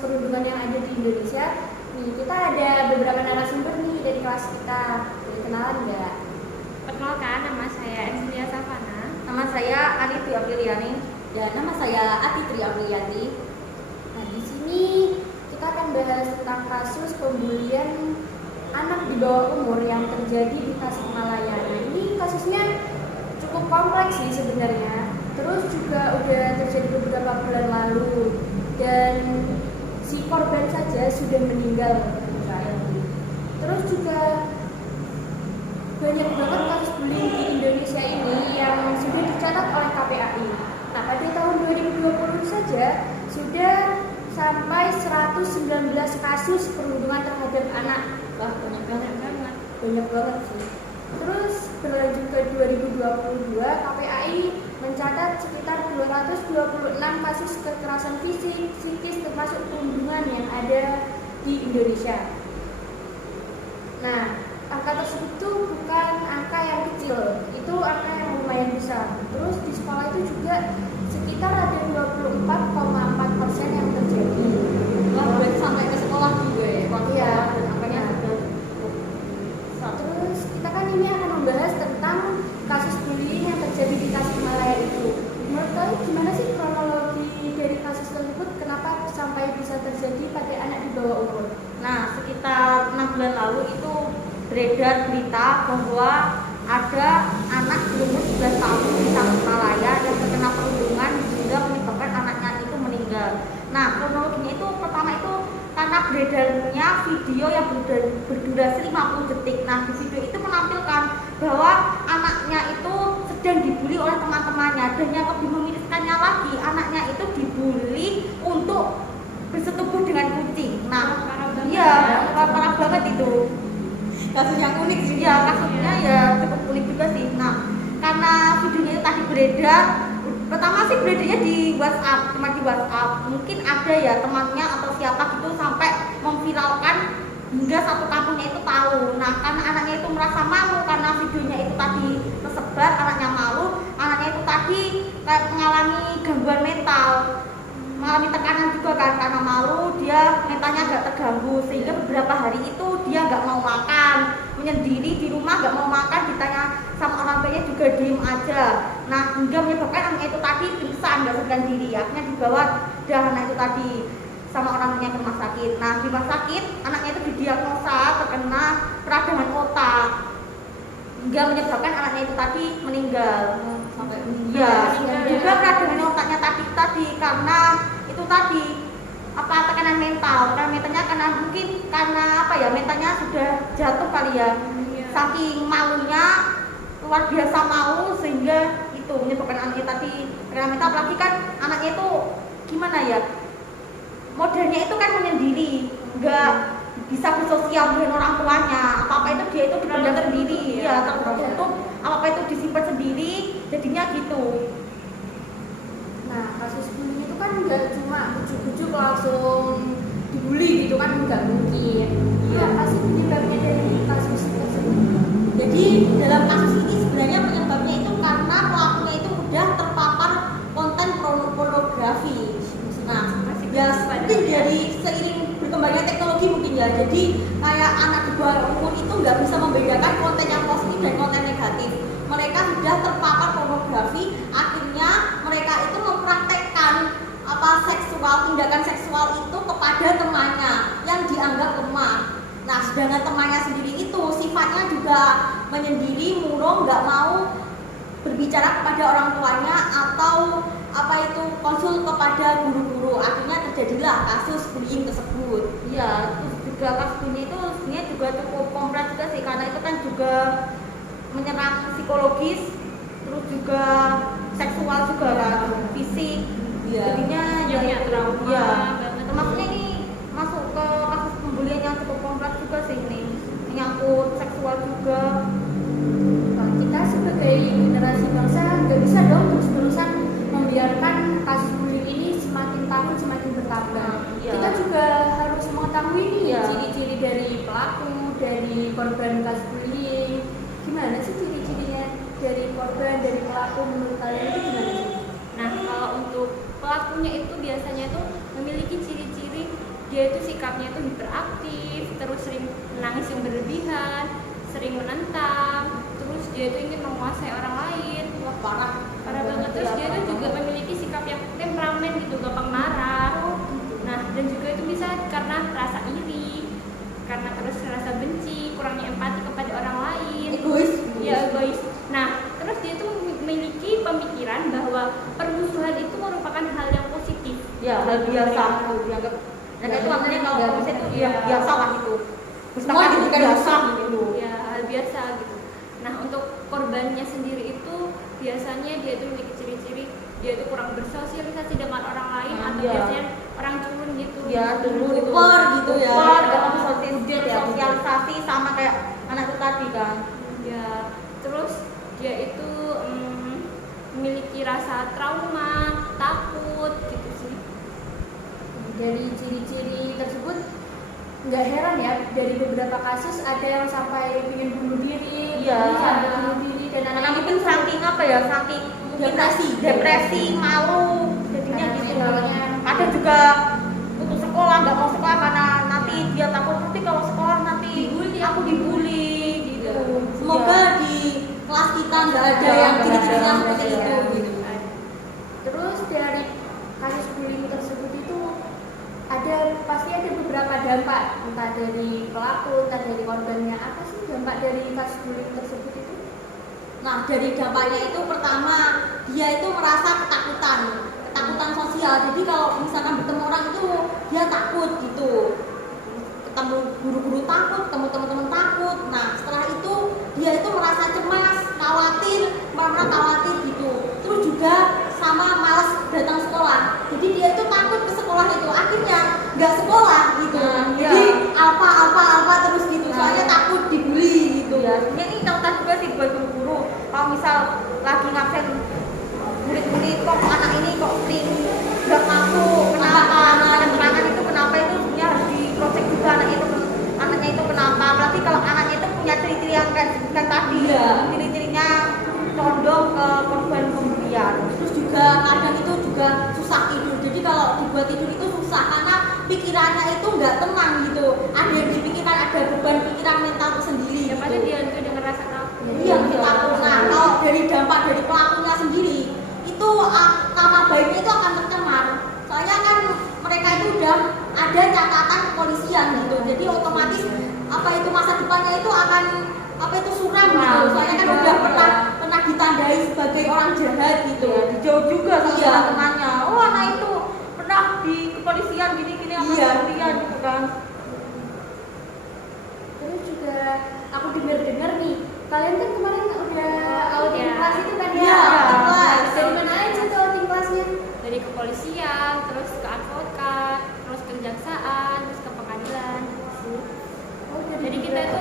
perundungan yang ada di Indonesia. Nih, kita ada beberapa narasumber nih dari kelas kita. Boleh kenalan nggak? Perkenalkan, nama saya Exilia Savana. Nama saya Anitri Apriliani. Dan nama saya Atitri Aprilianti. Nah, di sini kita akan bahas tentang kasus pembulian anak di bawah umur yang terjadi di Tasikmalaya. Nah, ini kasusnya cukup kompleks sih sebenarnya. Terus juga udah terjadi beberapa bulan lalu dan si korban saja sudah meninggal. Terus juga banyak banget kasus bullying di Indonesia ini yang sudah dicatat oleh KPAI. Nah, pada tahun 2020 saja sudah sampai 119 kasus perundungan terhadap anak. Wah, banyak banget sih. Terus berlanjut ke 2022, KPAI mencatat sekitar 226 kasus kekerasan fisik, psikis termasuk perundungan yang ada di Indonesia. Nah, angka tersebut tuh bukan angka yang kecil, itu angka yang lumayan besar. Terus di sekolah itu juga sekitar ada 24,4% yang terjadi. Wah, berarti sampai ke sekolah juga ya? Iya, angkanya sudah. Terus kita kan ini akan membahas tentang kasus bullying yang terjadi di Tasikmalaya itu. Menurut kalian gimana sih kronologi dari kasus tersebut? Kenapa sampai bisa terjadi pada anak di bawah umur? Nah, sekitar 6 bulan lalu itu beredar berita bahwa ada anak berumur 11 tahun di Tasikmalaya yang terkena perundungan hingga menyebabkan anaknya itu meninggal. Nah, kronologinya itu pertama itu karena beredarnya video yang berdurasi 50 detik. Nah, di video itu menampilkan bahwa anaknya itu sedang dibully oleh teman-temannya, dan yang lebih memiriskannya lagi, anaknya itu dibully untuk bersetubuh dengan kucing. Nah, parah banget itu. Kasus yang unik sih. Ya, kasusnya ya cukup unik juga sih. Nah, karena videonya itu tadi beredar, pertama sih beredarnya di WhatsApp, cuma di WhatsApp. Mungkin ada ya temannya atau siapa gitu sampai memviralkan hingga satu kampungnya itu tahu. Nah, karena anaknya itu merasa malu karena videonya itu tadi tersebar, anaknya malu, anaknya itu tadi kayak mengalami gangguan mental, mengalami tekanan juga kan, karena malu dia mentalnya agak terganggu, sehingga beberapa hari itu dia nggak mau makan, menyendiri di rumah, nggak mau makan, ditanya sama orang tuanya juga diem aja. Nah, hingga menyebabkan anaknya itu tadi pingsan, nggak sadarkan diri. Akhirnya dibawa dah anak itu tadi sama orang tuanya ke rumah sakit. Nah, di rumah sakit anaknya itu didiagnosa terkena peradangan otak, hingga menyebabkan anaknya itu tadi meninggal. Sampai Ya, juga peradangan otaknya tadi karena itu tadi tekanan mental. Karena mentalnya mungkin karena mentalnya sudah jatuh kali ya. Saking malunya luar biasa malu sehingga itu menyebabkan anaknya tadi terkena mental. Apalagi kan anaknya itu gimana ya, modelnya itu kan menyendiri, nggak bisa bersosial dengan orang tuanya. Apa itu dia itu dipendam sendiri, ya tertutup, apa itu disimpan sendiri, jadinya gitu. Nah, kasus bullying itu kan nggak cuma ujuk-ujuk langsung dibully gitu kan, nggak mungkin. Iya, pasti penyebabnya dari kasus tersebut. Jadi dalam kasus ini sebenarnya penyebabnya itu karena pelakunya itu mudah terpapar konten pornografi. Nah, ya mungkin dari seiring berkembangnya teknologi mungkin ya. Jadi kayak anak di bawah umur itu nggak bisa membedakan konten yang positif dan konten negatif. Mereka sudah terpapar pornografi, akhirnya mereka itu mempraktekkan tindakan seksual itu kepada temannya yang dianggap lemah. Nah, sedangkan temannya sendiri itu sifatnya juga menyendiri, murung, nggak mau berbicara kepada orang tuanya atau konsul kepada guru-guru. Akhirnya terjadilah kasus bullying tersebut. Iya, terus juga kasus bullying itu sebenarnya juga cukup kompleks juga sih, karena itu kan juga menyerang psikologis, terus juga seksual juga kan, fisik. Jadinya termasuknya ini masuk ke kasus pembulian yang cukup kompleks juga sih ini, menyangkut seksual juga. Nah, kita sebagai generasi bangsa nggak bisa dong terus-terusan membiarkan kasus bullying ini semakin tahun semakin bertambah. Kita juga harus mengetahui nih ciri-ciri dari pelaku, dari korban kasus bullying. Gimana sih ciri-cirinya dari korban, dari pelaku menurut kalian itu gimana sih? Nah, kalau untuk pelakunya itu biasanya itu memiliki ciri-ciri dia itu sikapnya itu hiperaktif, terus sering menangis yang berlebihan, sering menentang, terus dia itu ingin menguasai orang lain. Wah, parah Banget. Terus dia itu juga memiliki sikap yang temperamen gitu, gampang marah. Nah, dan juga itu bisa karena rasa iri, karena terus rasa benci, kurangnya empati kepada orang lain. Egois. Ya, egois. Nah, terus dia itu memiliki pemikiran bahwa permusuhan itu merupakan hal yang positif. Ya, hal biasa itu dianggap. Nah, itu makanya kalau manusia itu ya biasa lah itu. Semua itu biasa gitu. Ya, hal biasa gitu. Nah, untuk korbannya sendiri itu biasanya dia itu memiliki ciri-ciri dia itu kurang bersosialisasi dengan orang lain atau biasanya orang culun gitu. Ya, dulu gitu. Gitu ya. Dalam sosialisasi sama kayak anak itu tadi kan. Ya, terus dia itu memiliki rasa trauma, takut gitu sih. Dari ciri-ciri tersebut nggak heran ya, dari beberapa kasus ada yang sampai ingin bunuh diri, sampai bunuh diri dan Karena mungkin saking apa ya, saking depresi, malu, jadinya gitu. Ada juga putus sekolah, nggak mau sekolah karena nanti dia takut nanti kalau sekolah nanti aku dibully gitu. Semoga di kelas kita nggak ada yang ciri-cirinya seperti itu gitu. Terus dari kasus bullying tersebut itu pasti ada beberapa dampak, entah dari pelaku, entah dari korbannya. Apa sih dampak dari kasus bullying tersebut itu? Nah, dari dampaknya itu pertama dia itu merasa ketakutan sosial. Jadi kalau misalkan bertemu orang itu dia takut gitu. Ketemu guru-guru takut, ketemu teman-teman takut. Nah, setelah itu dia itu merasa cemas, khawatir gitu. Terus juga sama malas datang sekolah. Jadi dia itu takut ke sekolah itu. Akhirnya nggak sekolah gitu. Jadi apa terus gitu. Soalnya takut dibully gitu. Ya, ini contoh juga sih buat guru-guru. Kalau misal lagi ngabsen murid-murid kok anak ini kok sering nggak masuk, kenapa? Keterangan itu kenapa itu sebenarnya harus diproses juga anaknya itu kenapa? Berarti kalau anaknya itu punya ciri-ciri yang kayak tadi, ciri-cirinya condong ke korban pembulian. Terus juga kadang itu juga susah tidur. Jadi kalau dibuat tidur itu susah karena pikirannya itu nggak tenang gitu. Ada yang dipikirkan, ada beban pikiran mental sendiri. Ya, pasti dihantui dengan rasa takut. Iya, takut. Nah, kalau dari dampak dari pelakunya sendiri itu nama baiknya itu akan tercemar. Soalnya kan mereka itu udah ada catatan kepolisian gitu. Jadi otomatis masa depannya itu akan suram gitu. Soalnya kan udah pernah ditandai sebagai orang jahat gitu. Jauh juga sama teman-temannya. Oh, anak itu pernah di kepolisian gini-gini kepolisian gitu kan. Terus juga aku dengar nih, kalian kan kemarin udah outing kelas itu kan ya? Kelas. Dari mana aja tuh outing kelasnya? Dari kepolisian, terus ke advokat, terus ke kejaksaan, terus ke pengadilan. Jadi kita itu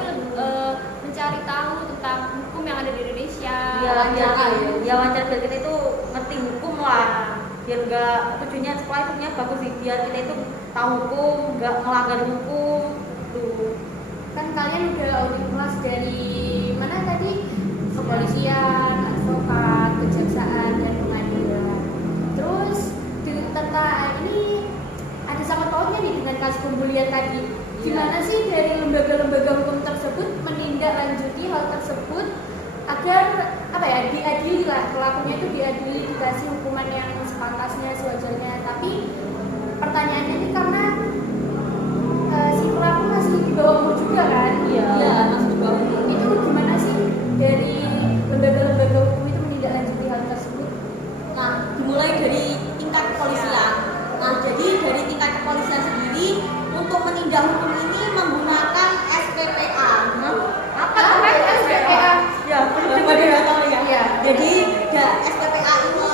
mencari tahu tentang hukum yang ada di Indonesia. Ya wajar biar kita itu ngerti hukum lah. Biar enggak tujuannya sekolah itu bagus sih, biar kita itu tahu hukum, enggak melanggar hukum. Tuh. Kan kalian udah audit kelas dari mana tadi? Kepolisian, advokat, kejaksaan, dan pengadilan. Terus tentang ini ada sangkut pautnya nih dengan kasus pembulian tadi. Gimana sih dari lembaga-lembaga hukum tersebut menindaklanjuti hal tersebut agar diadili lah, pelakunya itu diadili, dikasih hukuman yang sepantasnya, sewajarnya. Tapi pertanyaannya ini karena si pelaku masih di bawah umur juga kan? Iya, masih di bawah umur. Itu gimana sih dari lembaga-lembaga hukum itu menindaklanjuti hal tersebut? Nah, dimulai dari tingkat kepolisian. Nah, jadi dari tingkat kepolisian sendiri untuk menindak hukum ini menggunakan SPPA. Apa namanya SPPA? Ya, Jadi SPPA ini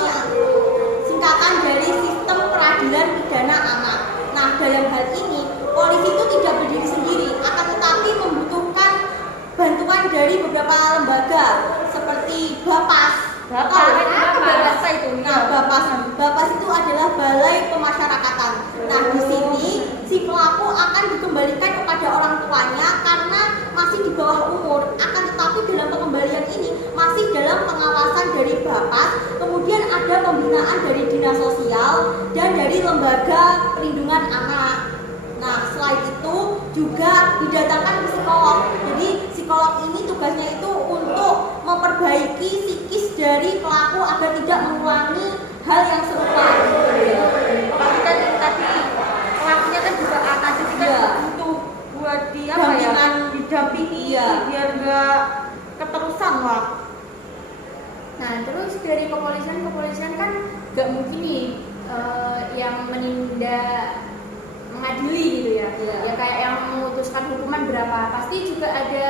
singkatan dari Sistem Peradilan Pidana Anak. Nah, dalam hal ini polisi itu tidak berdiri sendiri, akan tetapi membutuhkan bantuan dari beberapa lembaga seperti Bapas. Bapas itu. Nah, Bapas itu adalah Balai Pemasyarakatan. Nah, di sini si pelaku akan dikembalikan kepada orang tuanya karena masih di bawah umur. Akan tetapi dalam pengembalian ini masih dalam pengawasan dari Bapas. Kemudian ada pembinaan dari Dinas Sosial dan dari Lembaga Perlindungan Anak. Nah, selain itu juga didatangkan psikolog. Jadi psikolog ini tugasnya itu untuk memperbaiki psikis dari pelaku agar tidak mengulangi hal yang serupa. Apalagi kan yang tadi pelakunya kan juga anak, jadi kan Iya. butuh buat dia apa ya, Dampingan. didampingi Iya. biar nggak keterusan lah. Nah, terus dari kepolisian kan nggak mungkin nih yang menindak mengadili gitu ya. Iya. Ya kayak yang memutuskan hukuman berapa. Pasti juga ada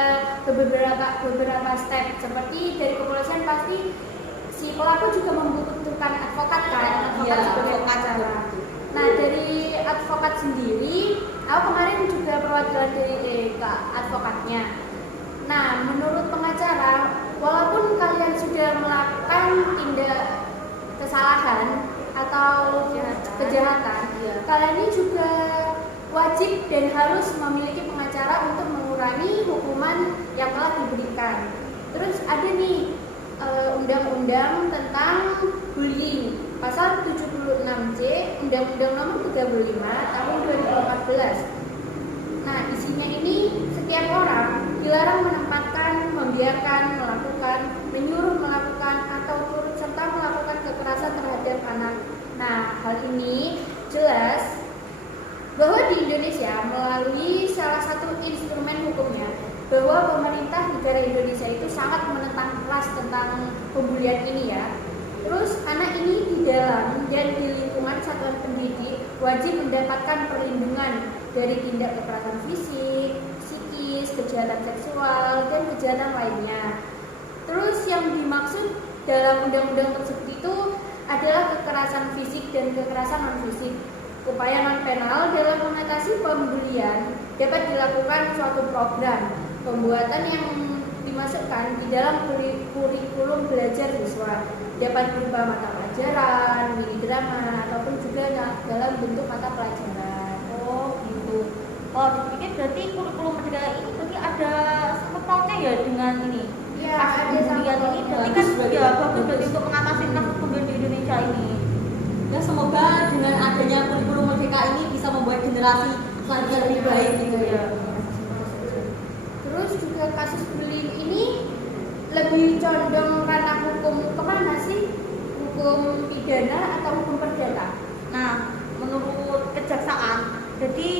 beberapa step. Seperti dari kepolisian pasti si pelaku juga membutuhkan advokat kan, advokat Iya, sebagai advokat pengacara. betul. Nah, dari advokat sendiri, aku kemarin juga perwakilan dari advokatnya. Nah, menurut pengacara, walaupun kalian sudah melakukan tindak kesalahan atau kejahatan, kalian ini juga wajib dan harus memiliki pengacara untuk mengurangi hukuman yang telah diberikan. Terus ada nih undang-undang tentang bullying, pasal 76C, Undang-Undang Nomor 35 Tahun 2014. Nah, isinya ini setiap orang dilarang menempatkan, membiarkan, melakukan, menyuruh melakukan, atau turut serta melakukan kekerasan terhadap anak. Nah, hal ini jelas bahwa di Indonesia melalui salah satu instrumen hukumnya bahwa pemerintah negara Indonesia itu sangat menentang keras tentang pembulian ini ya. Terus anak ini di dalam dan di lingkungan satuan pendidik wajib mendapatkan perlindungan dari tindak kekerasan fisik, psikis, kejahatan seksual, dan kejahatan lainnya. Terus yang dimaksud dalam undang-undang tersebut itu adalah kekerasan fisik dan kekerasan non-fisik. Upaya non-penal dalam mengatasi pembulian dapat dilakukan suatu program pembuatan yang dimasukkan di dalam kurikulum belajar siswa, dapat berupa mata pelajaran, mini drama, ataupun juga dalam bentuk mata pelajaran. Oh gitu. Oh dipikir berarti kurikulum merdeka ini berarti ada sangkut pautnya ya dengan ini. Iya, Kasus ada pembulian sangkut ini berarti pautnya. kan Bagus ya bagus berarti untuk mengatasi kasus pembulian di Indonesia ini. Ya semoga dengan adanya kurikulum merdeka ini bisa membuat generasi selanjutnya lebih baik gitu ya. Terus juga kasus bullying ini lebih condong ranah hukum kemana sih? Hukum pidana atau hukum perdata? Nah, menurut kejaksaan, jadi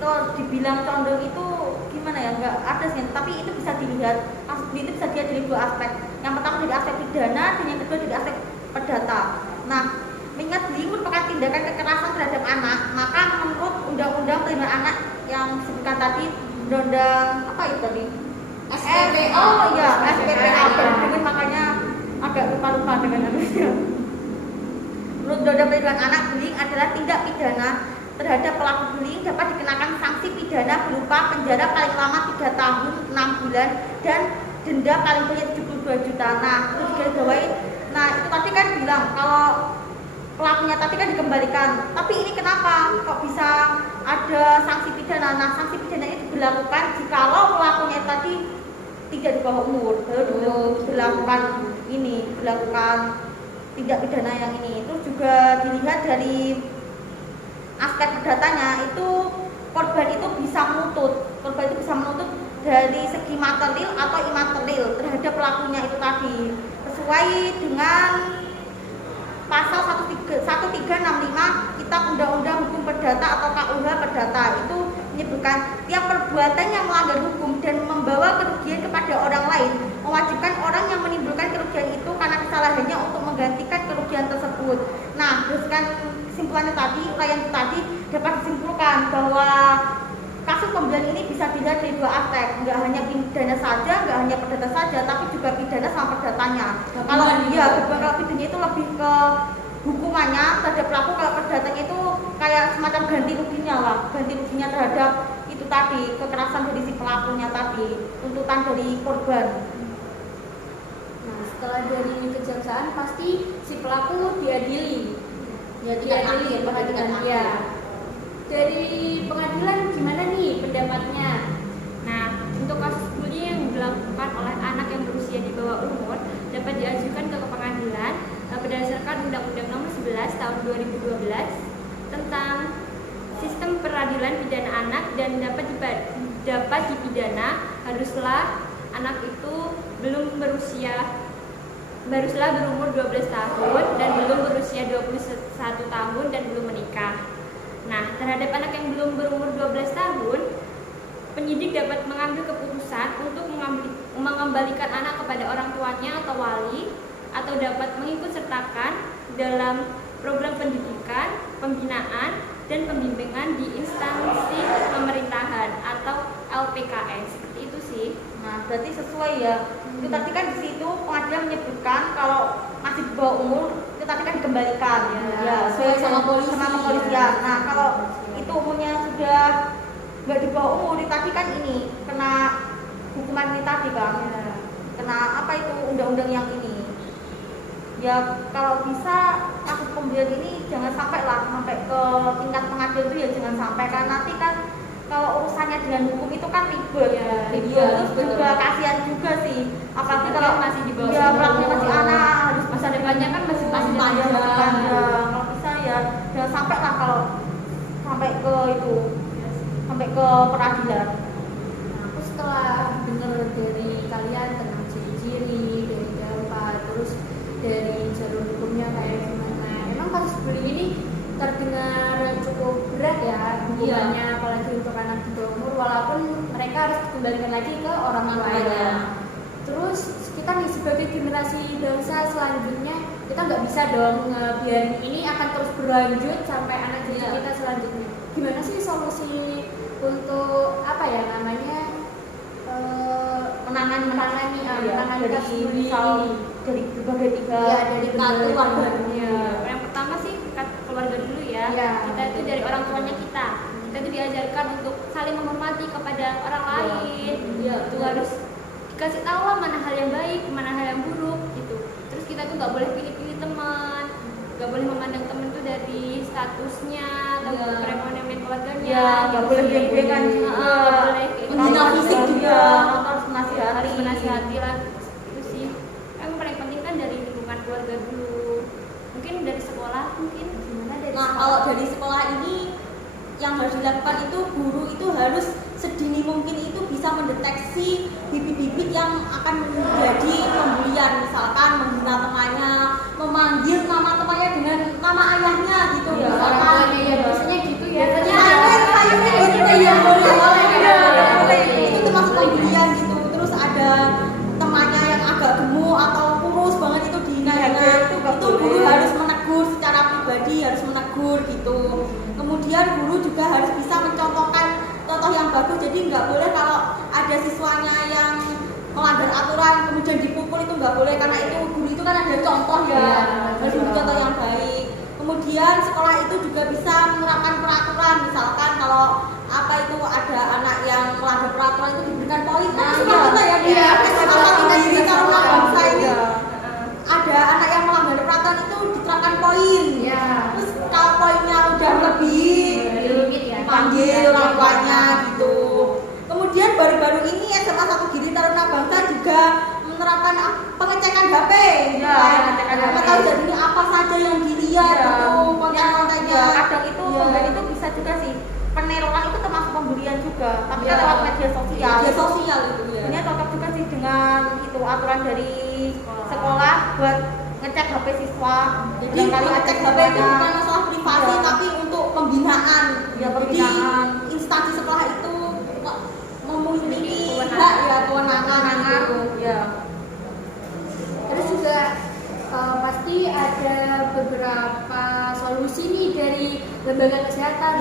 kalau dibilang condong itu gimana ya? Enggak ada sih, tapi itu bisa dilihat, kasus bullying itu bisa dilihat dari dua aspek. Yang pertama dari aspek pidana dan yang kedua dari aspek perdata. Nah, mengingat bullying merupakan tindakan kekerasan terhadap anak, maka menurut Undang-Undang Perlindungan Anak yang disebutkan tadi, Undang-Undang apa itu tadi? SPPA. Oh iya, SPPA. Dengan makanya agak lupa-lupa dengan namanya. Menurut Undang-Undang Perlindungan Anak, bullying adalah tindak pidana terhadap pelaku bullying dapat dikenakan sanksi pidana berupa penjara paling lama 3 tahun 6 bulan dan denda paling banyak 72 juta. Nah, terus digarisbawahi. Nah, itu tadi kan bilang kalau pelakunya tadi kan dikembalikan. Tapi ini kenapa kok bisa ada sanksi pidana? Nah, sanksi pidana itu diberlakukan jikalau pelakunya tadi tidak di bawah umur, baru diberlakukan tindak pidana yang ini. Terus juga dilihat dari aspek perdatanya itu korban itu bisa menuntut dari segi material atau imaterial terhadap pelakunya itu tadi sesuai dengan pasal 1365 Kitab Undang-Undang Hukum Perdata atau KUH Perdata itu menyebutkan tiap perbuatan yang melanggar hukum dan membawa kerugian kepada orang lain mewajibkan orang yang menimbulkan kerugian itu karena kesalahannya untuk menggantikan kerugian tersebut. Nah, berdasarkan kesimpulannya tadi, uraian tadi dapat disimpulkan bahwa kasus pembulian ini bisa dilihat dari dua aspek, nggak hanya pidana saja, nggak hanya perdata saja, tapi juga pidana sama perdatanya. Kalau pidananya itu lebih ke hukumannya terhadap pelaku, kalau perdatanya itu kayak semacam ganti ruginya terhadap itu tadi, kekerasan dari si pelakunya tadi, tuntutan dari korban. Nah, setelah dari kejaksaan pasti si pelaku diadili. Diadili pengadilan. Ya. Dari pengadilan gimana nih pendapatnya? Nah, untuk kasus bullying yang dilakukan oleh anak yang berusia di bawah umur dapat diajukan ke pengadilan berdasarkan Undang-Undang Nomor 11 Tahun 2012 tentang Sistem Peradilan peradilan pidana anak dan dapat dipidana haruslah anak itu haruslah berumur 12 tahun dan belum berusia 21 tahun dan belum menikah. Nah, terhadap anak yang belum berumur 12 tahun, penyidik dapat mengambil keputusan untuk mengembalikan anak kepada orang tuanya atau wali, atau dapat mengikut sertakan dalam program pendidikan, pembinaan, dan pembimbingan di instansi pemerintahan atau LPKS. Seperti itu sih. Nah, berarti sesuai ya. Itu tadi kan di situ pengadilan menyebutkan kalau masih di bawah umur itu tadi kan dikembalikan. Ya, sesuai sama polisi. Sama kepolisian. Nah, kalau itu umurnya sudah nggak di bawah umur, itu tadi kan ini kena hukuman ini tadi kan. Kena apa itu undang-undang yang ini. Ya kalau bisa kasus pembelian ini jangan sampai ke tingkat pengadilan itu ya jangan sampai, karena nanti kan kalau urusannya dengan hukum itu kan ribet, terus juga kasihan juga sih, apalagi kalau masih di bawah pelakunya masih anak, harus masa depannya kan masih panjang. Kalau bisa ya jangan sampai lah kalau sampai ke itu, sampai ke peradilan. Nah, aku setelah dengar dari kalian tentang ciri-ciri dari dampak, terus dari jalur hukumnya kayak gimana, emang kasus bullying ini terdengar cukup berat ya hukumannya, apalagi untuk anak di bawah umur, walaupun mereka harus dikembalikan lagi ke orang tuanya. Terus kita nih sebagai generasi bangsa selanjutnya, kita nggak bisa dong ngebiarin ini akan terus berlanjut sampai anak cucu kita selanjutnya. Gimana sih solusi untuk apa ya namanya menangani kasus bullying ini? Dari berbagai tiga dari keluarganya. Yang pertama sih keluarga dulu ya. Kita itu dari orang tuanya kita itu diajarkan untuk saling menghormati kepada orang lain. Itu harus dikasih tahu lah mana hal yang baik, mana hal yang buruk gitu. Terus kita tuh nggak boleh pilih-pilih teman, nggak boleh memandang teman itu dari statusnya atau perekonomian keluarganya. Nggak boleh geng-gengan juga, nggak boleh menghina fisik juga, harus menasihati lah. Itu sih yang paling penting kan dari lingkungan keluarga dulu, mungkin dari sekolah, mungkin gimana dari Nah, kalau dari sekolah ini yang harus dilakukan itu guru itu harus sedini mungkin itu bisa mendeteksi bibit-bibit yang akan menjadi pembulian, misalkan menghina temannya, memanggil nama temannya dengan nama ayahnya gitu, misalkan biasanya gitu ya. Itu termasuk pembulian gitu. Terus ada temannya yang agak gemuk atau kurus banget itu dihina-hina, itu guru harus menegur secara pribadi, harus menegur gitu. Kemudian guru juga harus bisa mencontohkan contoh yang bagus, jadi nggak boleh kalau ada siswanya yang melanggar aturan kemudian dipukul, itu nggak boleh, karena itu guru itu kan ada contoh harus beri contoh yang baik. Kemudian sekolah itu juga bisa menerapkan peraturan, misalkan kalau apa itu ada anak yang melanggar peraturan itu diberikan poin. Kita ya di Taruna Bangsa ini ada anak yang melanggar peraturan itu diterapkan poin. Terus kalau poinnya udah lebih dipanggil orang tuanya gitu. Kemudian baru-baru ini SMA 1 Giri Taruna Bangsa juga menerapkan pengecekan HP. Kita tahu jadi apa saja yang dilihat itu konten-kontennya. Kadang itu itu bisa juga sih. Peneroran itu termasuk pembulian juga, tapi kan lewat media sosial. Media sosial itu ya. Ini cocok juga sih dengan itu aturan dari sekolah buat ngecek HP siswa. Jadi ngecek HP itu bukan masalah privasi, tapi untuk pembinaan. Jadi instansi sekolah itu memiliki hak kewenangan gitu. Terus juga pasti ada beberapa solusi nih dari lembaga kesehatan.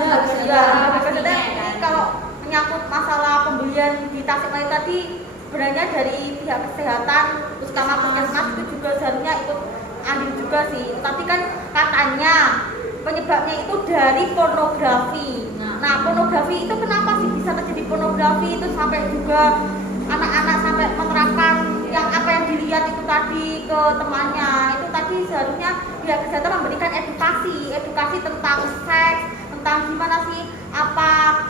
Ini kalau menyangkut masalah pembulian di Tasikmalaya tadi, sebenarnya dari pihak kesehatan, terutama puskesmas itu juga seharusnya ikut andil juga sih. Tapi kan katanya penyebabnya itu dari pornografi. Nah, pornografi itu kenapa sih bisa terjadi pornografi itu sampai juga anak-anak sampai menerapkan yang apa yang dilihat itu tadi ke temannya. Itu tadi seharusnya pihak kesehatan memberikan edukasi tentang seks, tentang gimana sih apa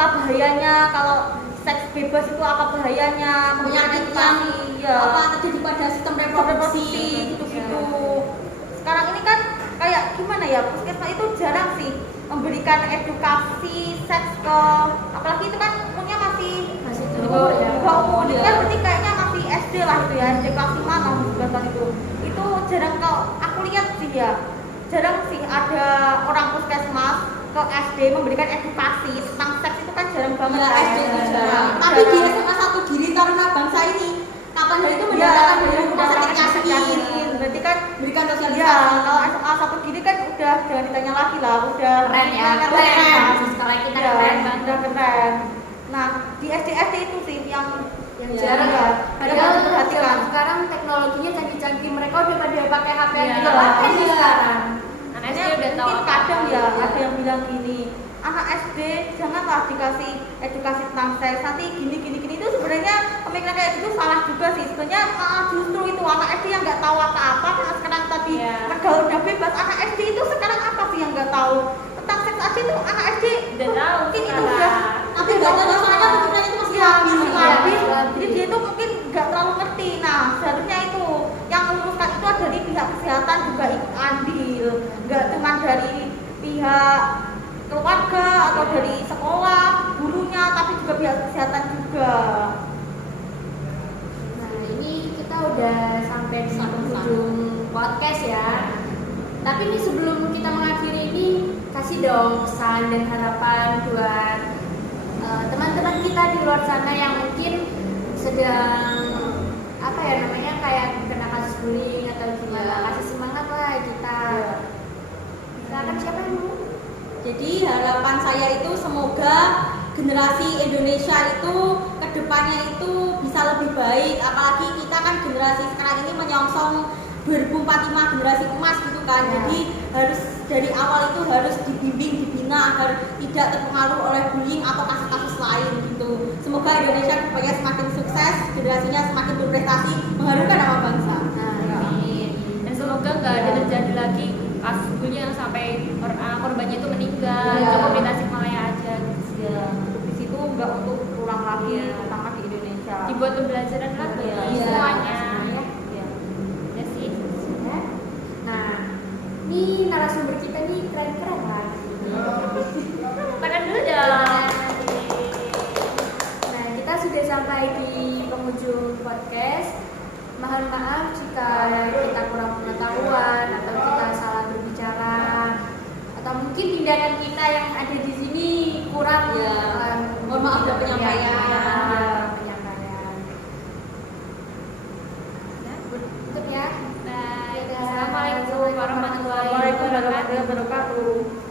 bahayanya kalau seks bebas itu, apa bahayanya, penyakit yang apa terjadi pada sistem reproduksi gitu. Sekarang ini kan kayak gimana ya, puskesmas itu jarang sih memberikan edukasi seks ke, apalagi itu kan umurnya masih di bawah ya. di bawah umur, itu kan berarti kayaknya masih SD lah itu ya, SD kelas 5 atau 11 itu jarang kalau aku lihat sih ya, jarang sih ada orang puskesmas ke SD memberikan edukasi tentang seks, itu kan jarang banget. Ya, kan? SD itu jarang. Nah, Tapi di SMA 1 Giri Taruna Bangsa ini kapan hari itu mendatangkan dari rumah sakit Yasin, berarti kan berikan ya sosialisasi. kalau SMA 1 gini kan udah jangan ditanya lagi lah, udah Keren ya, keren. sekolah kita Ya, keren banget. udah keren. Nah di SD itu sih yang Yang Ya, jarang ya. Padahal Padahal diperhatikan. zaman sekarang teknologinya canggih-canggih, mereka udah pada pakai HP yang Iya. kita pakai nih Iya. sekarang. Anak SD udah tahu mungkin apa. kadang ya Iya. ada yang bilang gini, anak SD janganlah dikasih edukasi tentang seks, nanti gini itu sebenarnya pemikiran kayak gitu salah juga sih sebenarnya. Justru itu anak SD yang nggak tahu apa-apa, karena sekarang tadi Iya. bergaul udah bebas, anak SD itu sekarang apa sih yang nggak tahu tentang seks aja, itu anak SD Udah tahu mungkin itu sekarang. udah Tapi nggak tahu soalnya pemikirannya itu masih labil. habis, Iya. jadi dia itu mungkin nggak terlalu ngerti. Nah seharusnya itu yang merumuskan itu dari pihak kesehatan juga ikut andil, nggak cuma dari pihak keluarga atau dari sekolah gurunya, tapi juga pihak kesehatan juga. Nah, ini kita udah sampai di penghujung podcast ya. Tapi ini sebelum kita mengakhiri ini, kasih dong pesan dan harapan buat teman-teman kita di luar sana yang mungkin sedang apa ya namanya kayak kena kasus bullying atau gimana. Ya. Kasih semangat lah kita. Silakan siapa yang mau? Jadi harapan saya itu semoga generasi Indonesia itu kedepannya itu bisa lebih baik. Apalagi kita kan generasi sekarang ini menyongsong 2045 generasi emas gitu kan. Ya. Jadi harus dari awal itu harus dibimbing, dibina agar tidak terpengaruh oleh bullying atau kasus-kasus lain gitu. Semoga Indonesia kedepannya semakin sukses, generasinya semakin berprestasi, mengharumkan nama bangsa. Amin. Dan semoga nggak ada terjadi lagi kasus bullying yang sampai korbannya itu meninggal. Iya. Cukup di Tasikmalaya aja gitu sih. Ya, di situ nggak untuk ulang lagi, Iya. terutama di Indonesia. Dibuat pembelajaran lah bagi Iya. semuanya. Ya. Ya sih. Ya. Nah, ini narasumber kita nih keren-keren lah. Makan dulu dong. Nah, kita sudah sampai di penghujung podcast. Mohon maaf jika kita kurang pengetahuan atau kita salah berbicara atau mungkin tindakan kita yang ada di sini kurang. Ya. Mohon maaf dalam penyampaian. Penyampaian. Ya, tutup ya. Bye. Assalamualaikum warahmatullahi Waalaikumsalam wabarakatuh. warahmatullahi wabarakatuh.